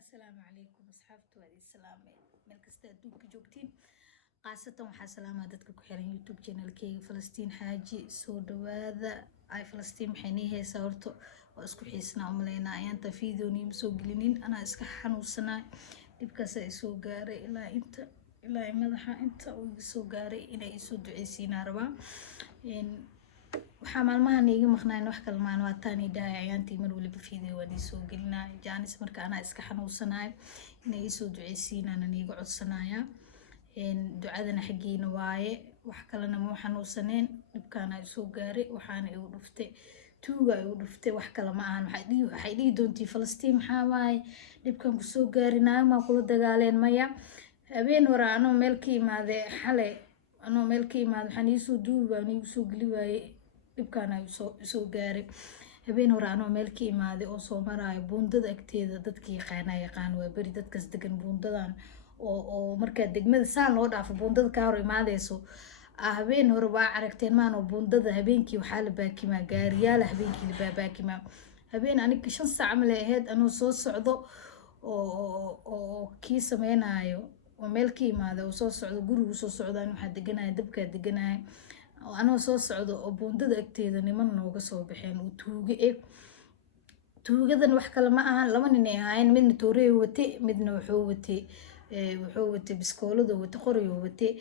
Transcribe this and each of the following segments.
السلام عليكم أصحابتي وهذه السلام ملك استادوك جوجتين خاصة waxaa salaama dadka ku xiran YouTube channelkayga Falastiin Xaaji soo dhawaada ay Falastiin maxay nii heesaa horto oo isku xiisnaa umaleynaa ayaanta video niim soo gelinin ana iska xanuunsanaa dibkaas ay soo gaaray ilaa madaxa inta uu soo gaaray inay soo duceysiinaa rabaa waxaa maalmahan iiga maqnaan wax kale maan waa taani dhaay ayaantii mar waliba video waan soo gelinaa jaanis marka ana iska xanuunsanaa inay soo duceysiinaan aniga codsanaaya ducadana xageena waaye wax kalena ma xanuunsaneen dibkaana soo gaaray waxaana igu dhuftay tuuga igu dhuftay wax kale ma ahan waxay dhigi doontii Falastiin maxaa waaye dibkan ku soo gaarinaa ma kula dagaaleen maya habeen hore anoo meel ka imaaday xale anoo meel ka imaaday waxaan soo duuba anigu soo gali waaye dibkaana soo gaaray habeen hore anoo meel ka imaaday oo soo maraayo buundada agteeda dadkii yaqaan waa bari dadkaas degan buundadan oo marka degmada saan loo dhaafo buundada ka hor imaadeyso habeen hore waa aragteen maan oo buundada habeenkii waxaa la baakimaa gaariyaal habeenkii la baakimaa habeen aniga 5 saac ma leeyahay anoo soo socdo oo kii sameynaayo oo meel ka imaaday oo soo socdo guriga soo socdaan waxa deganaay dabka deganaay oo anoo soo socdo oo buundada agteeda niman nooga soo baxeen oo tuugadan wax kale ma ahan laba nin ay ahaayeen midna toorey watay midna wuxuu watay biskoolada watay qoriyo watay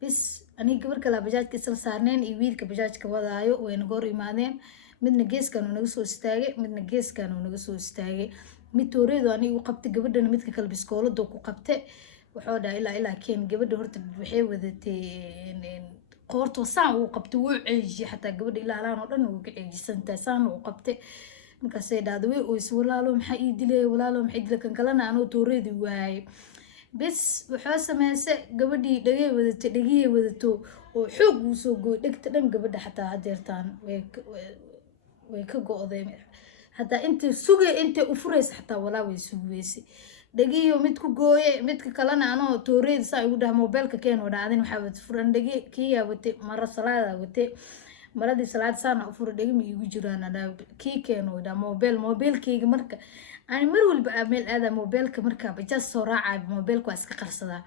bis aniga gabar kale bajaajka isla saarneen iyo wiilka bajaajka wadaayo wayna goor imaadeen midna geeskan uu naga soo istaagay midna geeskan uu naga soo istaagay mid tooreydo aniga u qabtay gabadhana midka kale biskoolada ku qabtay wuxuu dhahay ilaa keen gabadha horta waxay wadatay qoorto saan uu qabtay wuu ceeji xataa gabadha ilaa laan oo dhan uu ka ceejisantaa saan uu qabtay markaas ay dhahday way oo is walaalo maxay ii dilay walaalo maxay dilay kan kalena anoo tooreydi waayay bis wuxuu sameeyay gabadhii dhagay wadato oo xoog uu soo gooy dhagta dhan gabadha xataa hadeertaan way ka go'day hatta inta u furaysa xataa walaa way suugeysay dhagiyo mid ku gooye midka kalena anoo tooreyda saa ugu dhahay mobilka keen oo dhacday waxa wad furan dhagi kiya watay mara salaada watay maradii salaad saana u furo dhagi ma igu jiraan kii keen oo dhahay mobilkayga marka aan mar walba meel aada mobilka marka bajas soo raacay mobilka waa iska qarsadaa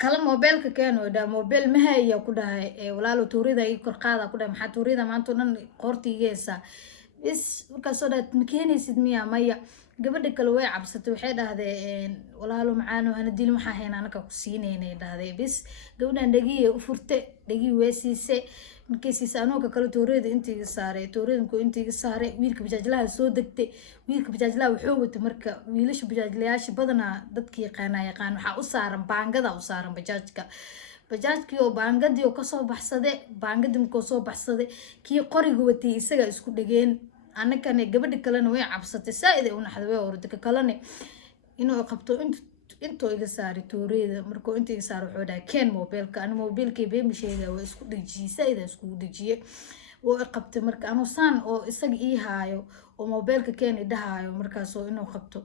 kala mobilka keen oo dhahay mobil ma haya ku dhahay walaalo tooreyda ay kor qaada ku dhahay maxaa tooreyda maanta dhan qoortigeesa is marka soo dhaad ma keenaysid miya maya gabadha kale way cabsatay waxay dhahdeen walaalo macaano hana dil waxa hayna anaka ku siineenay dhahday bis gabadhan dhagiye u furtay dhagi weesiisay markay siisa anoo kale tooreyda intiga saaray wiilka bajaajlaha soo degtay wiilka bajaajlaha wuxuu watay marka wiilasha bajaajlayaasha badana dadkii yaqaan waxa u saaran baangada u saaran bajaajkii oo baangadii oo ka soo baxsaday baangadii markuu soo baxsaday kii qoriga watay isaga isku dhageen anakana gabadha kalena way cabsatay saaide u naxday way orday kalena inuu qabto intoo iga saari tooreyda markuu inta iga saaro wuxuu dhahay keen mobilka ani mobilkay beemi sheegay waa isku dhajiyay saaide isku dhajiyay oo qabtay marka anoo saan oo isaga ii haayo oo mobilka keen idhaayo markaas oo inuu qabto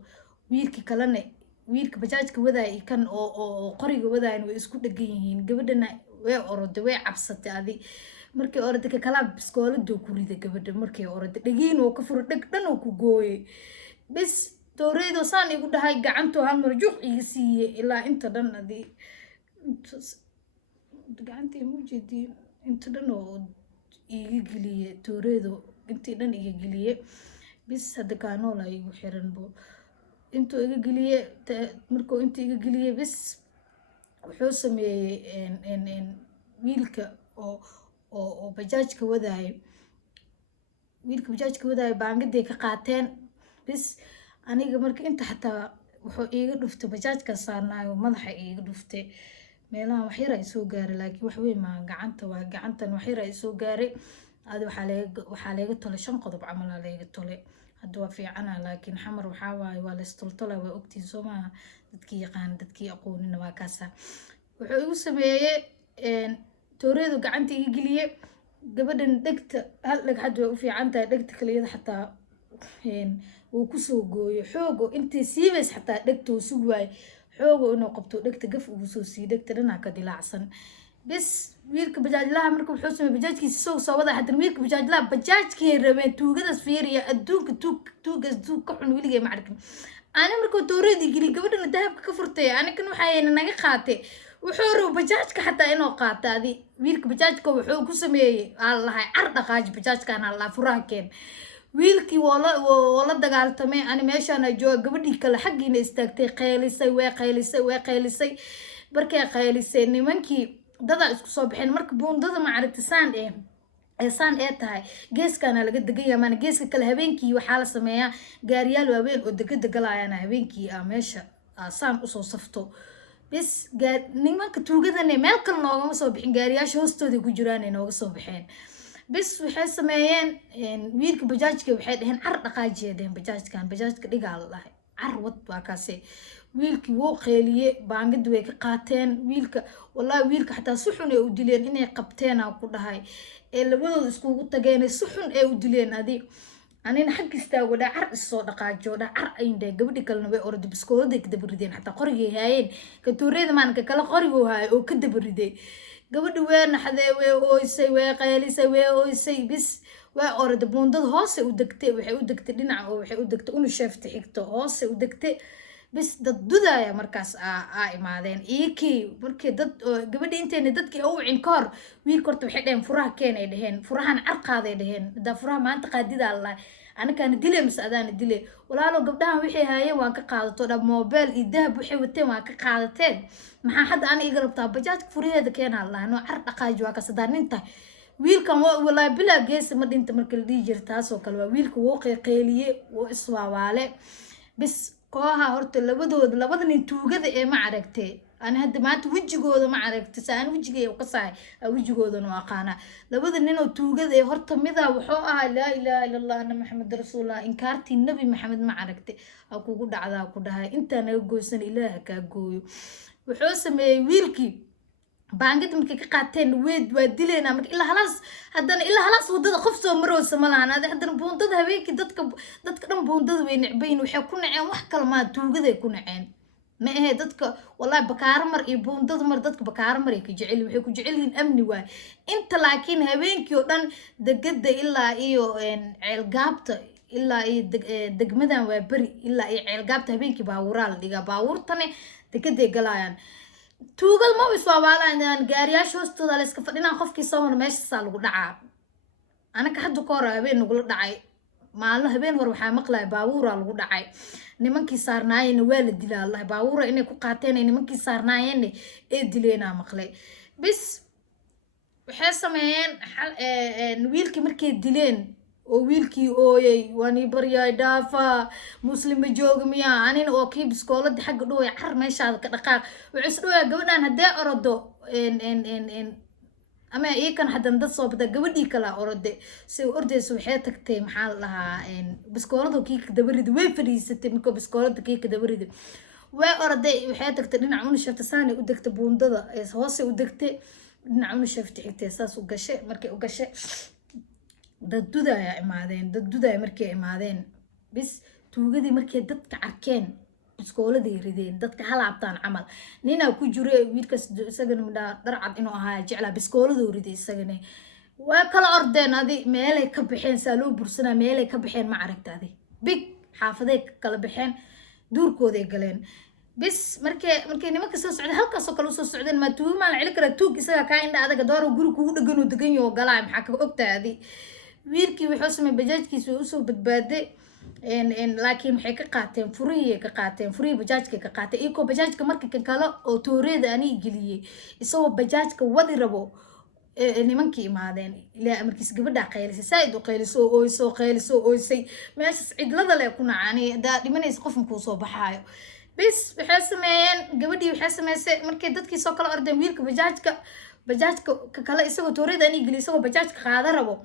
wiilka kalena wiilka bajaajka wadaay kan oo qoriga wadaay way isku dhagan yihiin gabadhana way orday way cabsatay adi markii orday ka kala biskoolada ku riday gabadha markii orday dhagiin oo ka furo dhag dhan oo ku gooyay bis tooreydo saan igu dhahay gacanto hal mar juq iga siiyay ilaa inta dhan adi gacantii muujidii inta dhan oo iga geliyay tooreydo intii dhan iga geliyay bis hada kaanoo la igu xiran bo intuu iga geliyay markuu inta iga geliyay bis wuxuu sameeyay wiilka oo bajaajka wadaay baangadii ka qaateen bis aniga marka inta xataa wuxuu iiga dhuftay bajaajka saarnaayo madaxa iiga dhuftay meelaha wax yar ay soo gaaray laakiin wax weyn ma gacanta waa gacantan wax yar ay soo gaaray waxaa laga tolay 5 qodob camal laga tolay hadda waa fiicana laakiin xamar waxa waaye waa la istoltolay waa ogtiin Soomaa dadkii yaqaan dadkii aqoonina waa kaasa wuxuu igu sameeyay tooreydu gacanta iga geliyay gabadhan dhagta hal dhagxad way u fiican tahay dhagta kaliya xataa uu ku soo gooyo xoogo intii siibays xataa dhagto sug waay xoogo inuu qabto dhagta gaf ugu soo sii dhagta dhana ka dilaacsan bis wiilka bajaajlaha marka wuxuu sameeyay bajaajkiisa soo wada hadan wiilka bajaajlaha bajaajkii rabeen tuugadaas fiiriya adduunka tuugas ka xun wiilga ma arkin أنا مركو توريدي قلي قبل الذهب كفرتي أنا كن وحينا نجا قاتي وحورو بجاجك حتى إنه قاتي هذه ويلك بجاجك وحو كسمي الله هاي عرض قاج بجاجك أنا الله فراكين wiilkii wala dagaaltamay ani meeshaan jooga gabadhii kale xaqiina istaagtay qaylisay markay qaylisay nimankii dada isku soo baxeen marka buundada ma aragtisaan saan ee tahay geeskana laga degayaa maana geeska kale habeenkii waxaa la sameeyaa gaariyaal waaweyn oo degada galayaan habeenkii meesha saan usoo safto bis nimanka tuugadane meel kale noogama soo bixin gaariyaasha hoostooda ku jiraan nooga soo baxeen بس waxay sameeyeen wiilka bajaajka waxay dhaheen car dhaqaajiyeedeen bajaajka dhigaa la dhahay car wad waa kaasay wiilkii wuu qeeliye baangad way ka qaateen wiilka wallahi wiilka xataa si xun ay u dileen inay qabteen aan ku dhahay ee labadooda iskugu tageen si xun ay u dileen anina xag istaago car isoo dhaqaajiyo car ayndee gabadhi kalena way orday biskoolada ka dabarideen xataa qorigay haayeen ka tuureeda maalinka kala qorigoo haay oo ka dabariday gabadhi way naxdee way ooysay way qaylisay way ooysay bis way orday buundada hoose u degtay waxay u degtay dhinaca oo waxay u degtay unu sheefta xigto hoose u degtay bis dad dudaya markaas imaadeen iikii markii dad gabadhi inteena dadkii u wicin kahor wiilka horta waxay dhaheen furaha keenay dhaheen furahan carqaaday dhaheen hadaa furaha maanta qaadida allah anakaana dile mise adaana dile walaalo gabdhahan waxay haayeen waan ka qaadato dha mobile iyo dahab waxay wateen waan ka qaadateen maxaa hadda ana iga rabtaa bajaajka furaheeda keena allah noo car dhaqaaji waa ka sadaaninta wiilkan walaa bilaa geesi ma dhinta marka la dhihi jira taasoo kale waa wiilka wuu qeeqeeliye wuu iswaawaale bis kooha horta labada nin tuugada ee ma aragtay أنا هاد ما توجهه ما عرفت سأنا وجهي وقصة وجهه ذا واقعنا لابد إنه توجد هرت مذا وحوها لا إله إلا الله أن محمد رسول الله إنكارتي النبي محمد ما عرفت أكو قد عذاب قدها أنت أنا جوسن إلهك أجوي وحوسم ويلكي بانجد مركي قاتين ودلنا مرك إلا خلاص هذا إلا خلاص وضد خفص ومروس ملعنا هذا هذا بوندد هبيك دتك بوندد وين بين وحكون عين وحكل ما توجد يكون عين ما هي دتك والله بكارمر يبون تضمر دتك بكارمر يكجعل وحكوا جعلين أمني واي أنت لكن هبينك يودن دقد إلا إيو إن عالقابت إلا إيه دق مدن وبري إلا إيه عالقابت هبينك باورال دقا باور تاني دقد يقلايان توغل ما بيسوابالا إن قارياش وستو دالسك فدينا خفكي صور ماشي سالو دعا أنا كحدو كورا هبين نقول دعاي maalin habeen war waxaa maqlay baabuura lagu dhacay nimankii saarnaayeen waa la dilay allah baabuura inay ku qaateen nimankii saarnaayeen ee dileena maqlay bis waxay sameeyeen wiilkii markay dileen oo wiilkii ooyay wani baryay dhaafa muslim jooga miya anina oo kii biskoolada xagga dhooy car meeshaada ka dhaqaaq wuxuu isdhooyaa gabadhan hadee orado ama iyakan hadan dad soo bada gabadhii kala orode si ordayso waxay tagtay maxaa lahaa biskoolada kii ka dabaridi way fadhiisatay marka biskoolada kii ka dabaridi way orday waxay tagtay dhinaca unu shafta saani u degtay buundada hoose u degtay dhinaca unu shafta xigtay saas u gashay markay u gashay dad dudaya markay imaadeen bis tuugadii markay dadka arkeen biskooladii rideen dadka halaabtaan camal nina ku jiro wiilkaas isagana midha dharcad inuu ahaa jeclaa biskooladuu riday isagana waa kala ordeen adi meelay ka baxeen saa loo bursanaa meelay ka baxeen ma aragta adi big xaafaday kala baxeen duurkooday galeen bis markay nimanka soo socday halkaasoo kale usoo socdeen maa tuumaa la celi kara tuug isaga kaa indha adaga dooro guri kugu dhaganoo degan yoo galaa maxaa ka ogtahay adi wiilkii wuxuu sameeyay bajaajkiisa usoo badbaaday laakiin waxay ka qaateen furihii bajaajka ka qaateen iyagoo bajaajka marka kan kale oo tooreeda anii geliyey isagoo bajaajka wadi rabo nimankii imaadeen ilaa markiis gabadha qaylisay saaid u qayliso ooysay meeshaas cidlada leh ku nacaani hadaa dhimanaysa qofan kuu soo baxaayo bis waxay sameeyeen gabadhii waxay sameysay markay dadkii soo kala ordeen wiilka bajaajka kale isagoo tooreeda anii geliyey isagoo bajaajka qaada rabo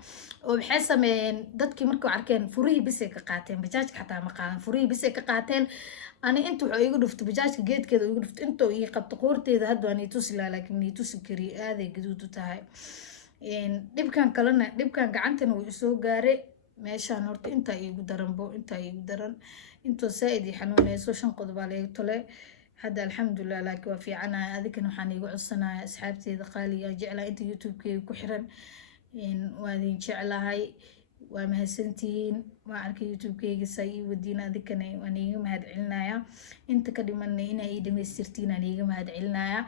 oo waxay sameeyeen dadkii markay arkeen furihii bisay ka qaateen bajaajka xataa ma qaadan furihii bisay ka qaateen ani inta wuxuu igu dhuftay bajaajka geedkeeda igu dhuftay intoo ii qabto qoorteeda hadda waan ii tusi lahaa laakiin ii tusi kari aaday gaduud u tahay dhibkan kalena dhibkan gacantana wuu isoo gaaray meeshaan horta intaa iigu daran intoo saaid ii xanuunayso 5 qodob aa laga tole hadda alxamdulilah laakiin waa fiicanahay adigana waxaan iigu codsanayaa asxaabteeda qaaliga jeclaa inta youtube-keega ku xiran waa idin jeclahay waa mahadsantihiin. waa arkay youtube-keyga saa ii wadiin adikana waan iiga mahad celinayaa. inta ka dhimanna inaa ii dhamaystirtiin aan iiga mahad celinayaa.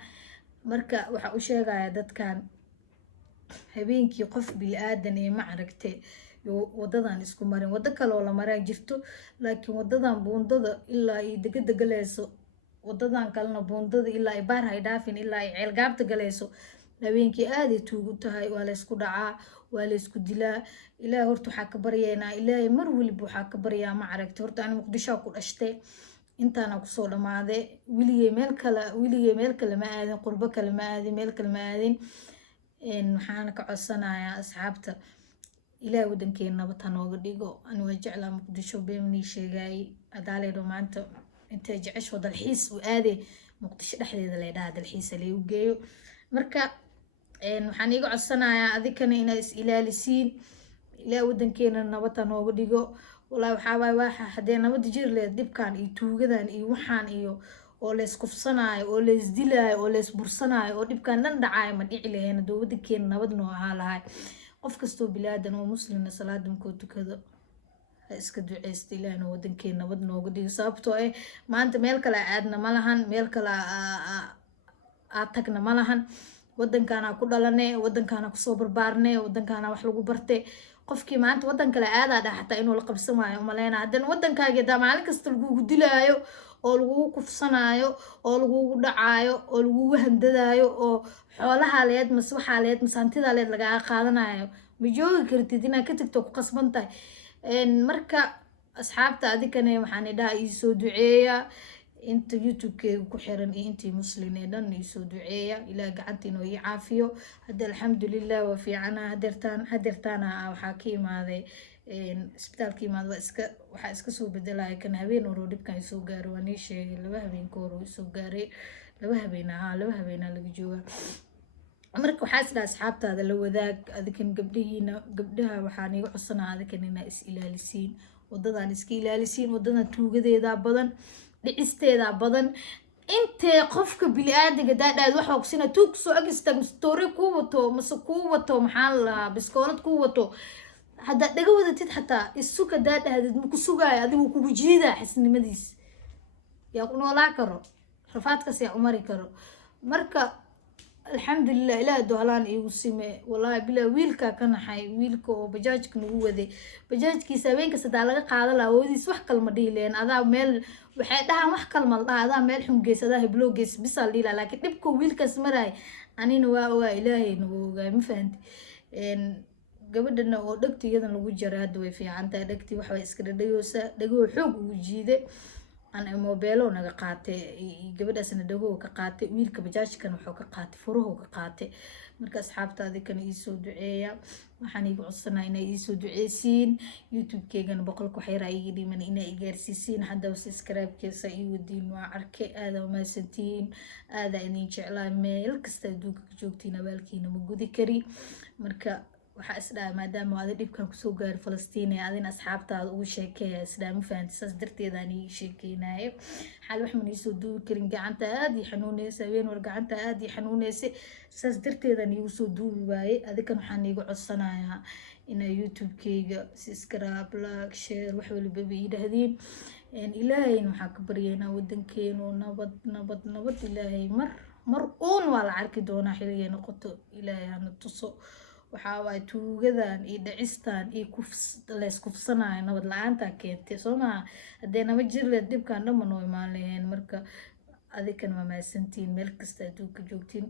marka waxaa u sheegayaa dadkan habeenkii qof bili-aadan ee ma aragte wadadan isku marin. wado kaloo la maraa jirto, laakiin wadadan buundada ilaa ay degada galayso, wadadan kalena buundada ilaa ay baar hay dhaafin, ilaa ay ceelgaabta galayso, habeenkii aaday tuugu tahay. waa la isku dhacaa, waa la isku dilaa. ilaahay horta waxaa ka baryaynaa, ilaahay mar waliba waxaa ka baryaa ma aragte. horta ani muqdisho ku dhashtay, intaana kusoo dhamaaday. weligay meel kale ma aadin, qurbo kale ma aadin, meel kale ma aadin. waxaana ka codsanayaa asxaabta, ilaahay wadankeena nabad ha nooga dhigo. ani waa jeclaa muqdisho, beemanii sheegaayay adaaleedho maanta intay jecesho dalxiis u aade muqdisho dhexdeeda leedhaha dalxiisa lee u geeyo. marka waxaan iiga codsanayaa adikana inaa is ilaalisiin, ilaahay wadankeena nabad ha nooga dhigo. wallaahi waxaa waaye waxa haddee nabad jir leed dhibkan iyo tuugadan iyo waxaan iyo oo lees kufsanaayo oo lees dilaayo oo lees bursanaayo oo dhibkan dhan dhacaayo ma dhici lahayn hadduu wadankeena nabad noo ahaa lahay. qof kastoo bilaadan oo muslimna salaada markuu tukado ha iska duceysta ilaahna wadankeena nabad nooga dhigo. sababtoo maanta meel kale aadna ma lahan, meel kale aad tagna ma lahan. wadankaana ku dhalane, wadankaana kusoo barbaarne, wadankaana wax lagu barte. qofkii maanta wadan kale aadaa dha xataa inuu la qabsan waayo umaleyna. haddana wadankaagi hadaa maalin kasta lagugu dilaayo oo lagugu kufsanaayo oo lagugu dhacaayo oo lagugu handadaayo oo xoolaha leed mase waxaa leed mase hantida leed lagaga qaadanayo, ma joogi kartid inaad ka tagto ku qasban tahay. marka asxaabta adikane waxaan idhaha iisoo duceeya, inta youtube-keyga ku xiran iyo intii muslin ee dhan iisoo duceeya. ilaah gacanta inuu ii caafiyo. hadda alxamdulilah waa fiicana. hadeertaana waxaa ka imaaday isbitaalka imaad waxaa iska soo bedelaya kan habeen oro dhibkan isoo gaaray. waa nii sheegay 2 habeen ka hor isoo gaaray. 2 habeenaa laga joogaa. marka waxaa isdhaa asxaabtaada la wadaag. adikan gabdhaha waxaan iiga codsanaa adikan inaa is ilaalisiin, wadadan iska ilaalisiin. wadadan tuugadeeda badan, dhicisteeda badan. intee qofka bili-aadamka daadhaad waxa ogsina tuug soo agistag story kuu wato mase kuu wato maxaa la lahaa biskoolad kuu wato, haddaad dhaga wadatid xataa isuka daadhaadid maku sugaayo, adigu kugu jiidaa xisnimadiis. yaa ku noolaa karo, rafaadkaas yaa umari karo. marka alxamdulilah ilaahay dohalaan iigu sime. wallaahi bilaa wiilkaa ka naxay, wiilka oo bajaajka nagu waday. bajaajkiisa habeenkas hadaa laga qaada lahaa hawadiis wax kalma dhihi leen. adaa meel waxay dhahaan wax kalma la dhaha, adaa meel xun geys, adaa hibloo geys bisaa la dhihi lahaa. laakiin dhibka wiilkaas maraay anina waa ogaa, ilaahayna waa ogaay. ma fahanti. gabadhana oo dhegti iyadan lagu jaray hadda way fiican tahay. dhegti waxbay iska dhadhagoosa, dhagoo xoog ugu jiiday. ana mobeelo naga qaatay, gabadhaasna dhagoo ka qaatay, wiilka bajaajkan wuxuu ka qaatay furuhu ka qaatay. marka asxaabta adikana iisoo duceeya. waxaan iiga codsanaa inay iisoo duceysiin. youtube-keygana boqolka waxyaraa iiga dhiman inay i gaarsiisiin. haddaba subscribe-keesa ii wadiin waa arkay. aadaa umahadsantihiin, aadaa idin jeclaa. meel kasta adduunka ka joogtiin abaalkiina ma gudi kari. marka waxaa isdhaha maadaama adi dhibkan kusoo gaari falastiin ee adin asxaabtaada ugu sheekeeya isdhaha ma fahanti. saas darteedaan ii sheekeynayo. xal wax man iisoo duubi karin, gacanta aad ii xanuuneysa. habeen war gacanta aad ii xanuuneysa. saas darteedaan iigu soo duubi waaye. adikan waxaan iiga codsanayaa inaa youtube-keyga subscribe, like, share wax walibaba ii dhahdeen. ilaahayna waxaa ka baryaynaa wadankeenu nabad. ilaahay mar uun waa la arki doonaa xilligay noqoto. ilaahay hana tuso. waxaa waay tuugadan iyo dhacistan iyo lees kufsanaayo nabad la-aantaa keentay soo maha. haddee nabad jir leed dhibkan dhan ma noo imaan laheen. marka adikan waa mahadsantiin meel kasta adduunka joogtiin.